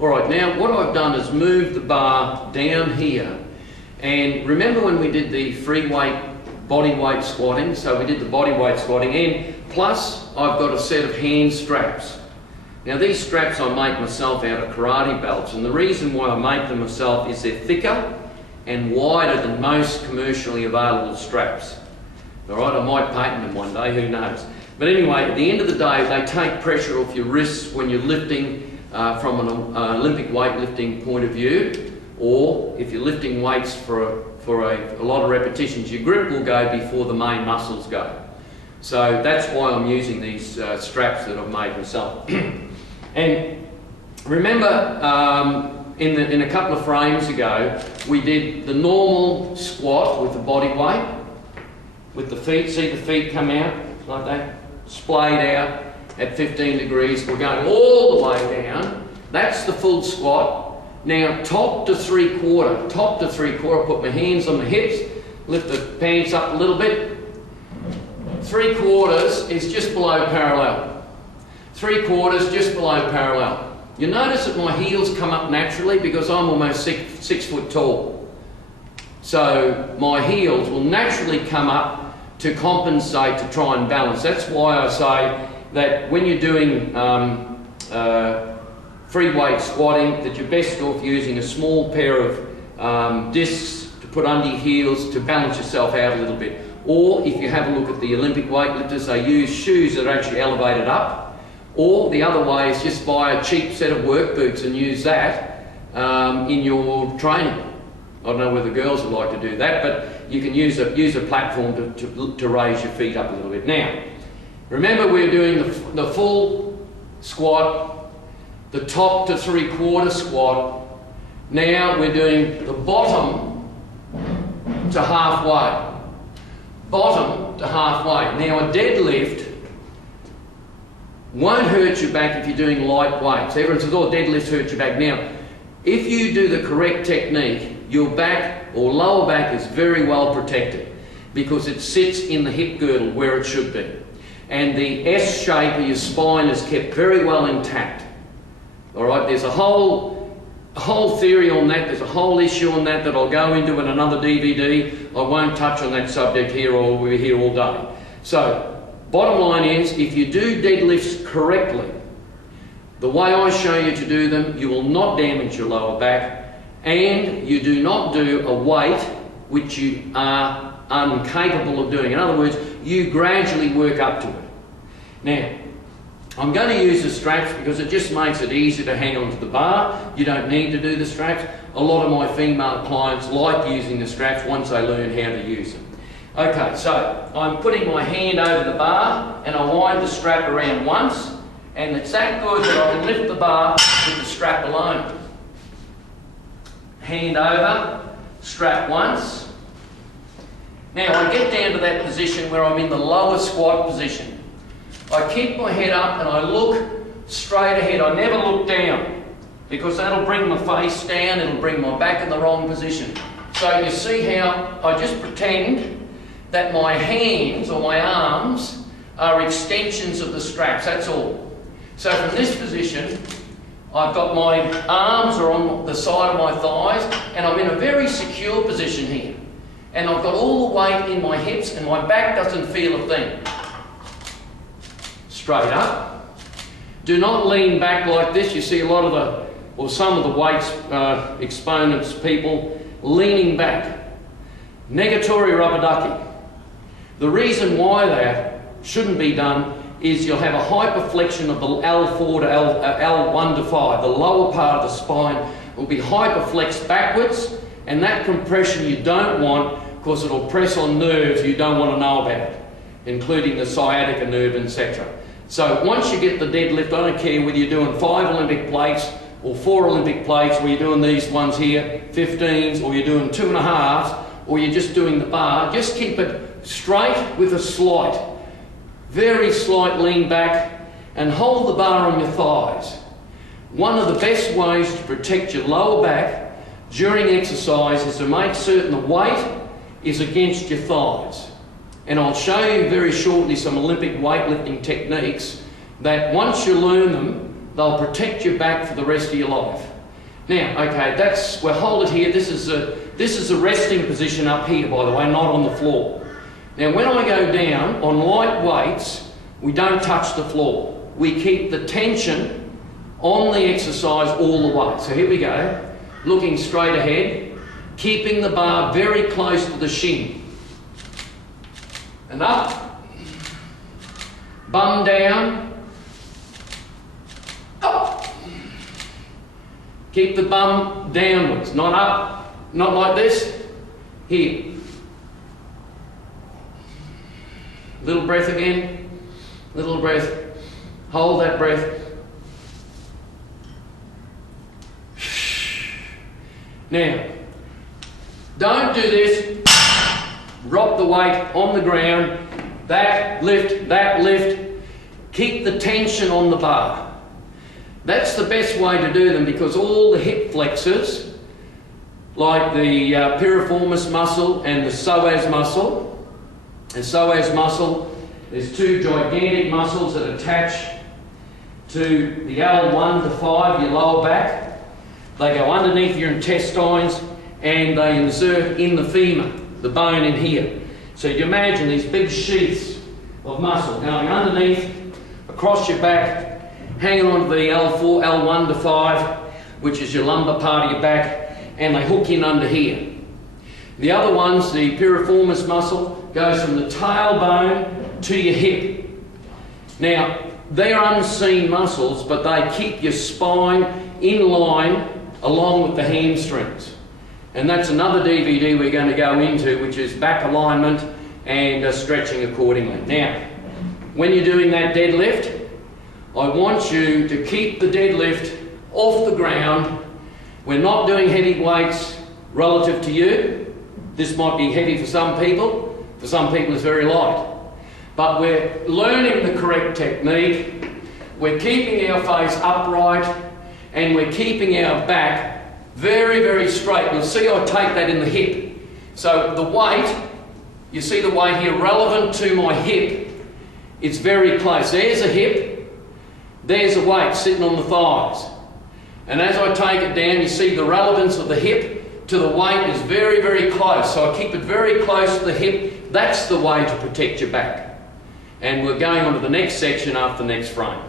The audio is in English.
Alright, now what I've done is move the bar down here, and remember when we did the free weight, body weight squatting, so we did the body weight squatting, and plus I've got a set of hand straps. Now these straps I make myself out of karate belts, and the reason why I make them myself is they're thicker and wider than most commercially available straps. Alright, I might patent them one day, who knows. But anyway, at the end of the day, they take pressure off your wrists when you're lifting from an Olympic weightlifting point of view, or if you're lifting weights for a lot of repetitions, your grip will go before the main muscles go. So that's why I'm using these straps that I've made myself. And remember, in a couple of frames ago, we did the normal squat with the body weight, with the feet. See the feet come out like that, splayed out at 15 degrees. We're going all the way down. That's the full squat. Now top to three quarter, put my hands on the hips, lift the pants up a little bit. 3/4 is just below parallel. 3/4 just below parallel. You notice that my heels come up naturally because I'm almost six foot tall. So my heels will naturally come up to compensate, to try and balance. That's why I say that when you're doing free weight squatting, that you're best off using a small pair of discs to put under your heels to balance yourself out a little bit. Or if you have a look at the Olympic weightlifters, they use shoes that are actually elevated up. Or the other way is just buy a cheap set of work boots and use that in your training. I don't know whether girls would like to do that, but you can use a platform to raise your feet up a little bit. Now, remember we're doing the full squat, the top to 3/4 squat. Now we're doing the bottom to halfway. Bottom to halfway. Now a deadlift won't hurt your back if you're doing light weights. Everyone says, oh, deadlifts hurt your back. Now, if you do the correct technique, your back or lower back is very well protected because it sits in the hip girdle where it should be. And the S shape of your spine is kept very well intact. All right, there's a whole theory on that, there's a whole issue on that I'll go into in another DVD. I won't touch on that subject here, or we're here all day. So, bottom line is, if you do deadlifts correctly, the way I show you to do them, you will not damage your lower back, and you do not do a weight which you are incapable of doing. In other words, you gradually work up to it. Now, I'm going to use the straps because it just makes it easier to hang onto the bar. You don't need to do the straps. A lot of my female clients like using the straps once they learn how to use them. Okay, so I'm putting my hand over the bar and I wind the strap around once, and it's that good that I can lift the bar with the strap alone. Hand over, strap once. Now I get down to that position where I'm in the lower squat position. I keep my head up and I look straight ahead. I never look down because that'll bring my face down, it'll bring my back in the wrong position. So you see how I just pretend that my hands or my arms are extensions of the straps, that's all. So from this position, I've got my arms are on the side of my thighs and I'm in a very secure position here. And I've got all the weight in my hips and my back doesn't feel a thing. Straight up. Do not lean back like this. You see a lot of some of the weights exponents, people leaning back. Negatory rubber ducky. The reason why that shouldn't be done is you'll have a hyperflexion of the L4 to L1 to 5. The lower part of the spine will be hyperflexed backwards, and that compression you don't want because it'll press on nerves you don't want to know about, including the sciatica nerve, etc. So once you get the deadlift, I don't care whether you're doing 5 Olympic plates or 4 Olympic plates, or you're doing these ones here, 15s, or you're doing 2.5s, or you're just doing the bar, just keep it straight with a slight, very slight lean back, and hold the bar on your thighs. One of the best ways to protect your lower back during exercise is to make certain the weight is against your thighs. And I'll show you very shortly some Olympic weightlifting techniques that once you learn them, they'll protect your back for the rest of your life. Now, okay, we'll hold it here. This is a resting position up here, by the way, not on the floor. Now, when I go down on light weights, we don't touch the floor. We keep the tension on the exercise all the way. So here we go, looking straight ahead, keeping the bar very close to the shin. And up, bum down, up. Keep the bum downwards, not up, not like this. Here. Little breath again, little breath. Hold that breath. Now, don't do this. Drop the weight on the ground. That lift, that lift. Keep the tension on the bar. That's the best way to do them, because all the hip flexors, like the piriformis muscle and the psoas muscle, there's two gigantic muscles that attach to the L1 to 5, your lower back. They go underneath your intestines and they insert in the femur, the bone in here. So you imagine these big sheaths of muscle going underneath, across your back, hanging on to the L4, L1 to 5, which is your lumbar part of your back, and they hook in under here. The other ones, the piriformis muscle, goes from the tailbone to your hip. Now, they're unseen muscles, but they keep your spine in line along with the hamstrings. And that's another DVD we're going to go into, which is back alignment and stretching accordingly. Now, when you're doing that deadlift, I want you to keep the deadlift off the ground. We're not doing heavy weights relative to you. This might be heavy for some people. For some people it's very light. But we're learning the correct technique. We're keeping our face upright and we're keeping our back very, very straight. You'll see I take that in the hip. So the weight, you see the weight here relevant to my hip. It's very close. There's a hip. There's a weight sitting on the thighs. And as I take it down, you see the relevance of the hip to the weight is very, very close. So I keep it very close to the hip. That's the way to protect your back. And we're going on to the next section after the next frame.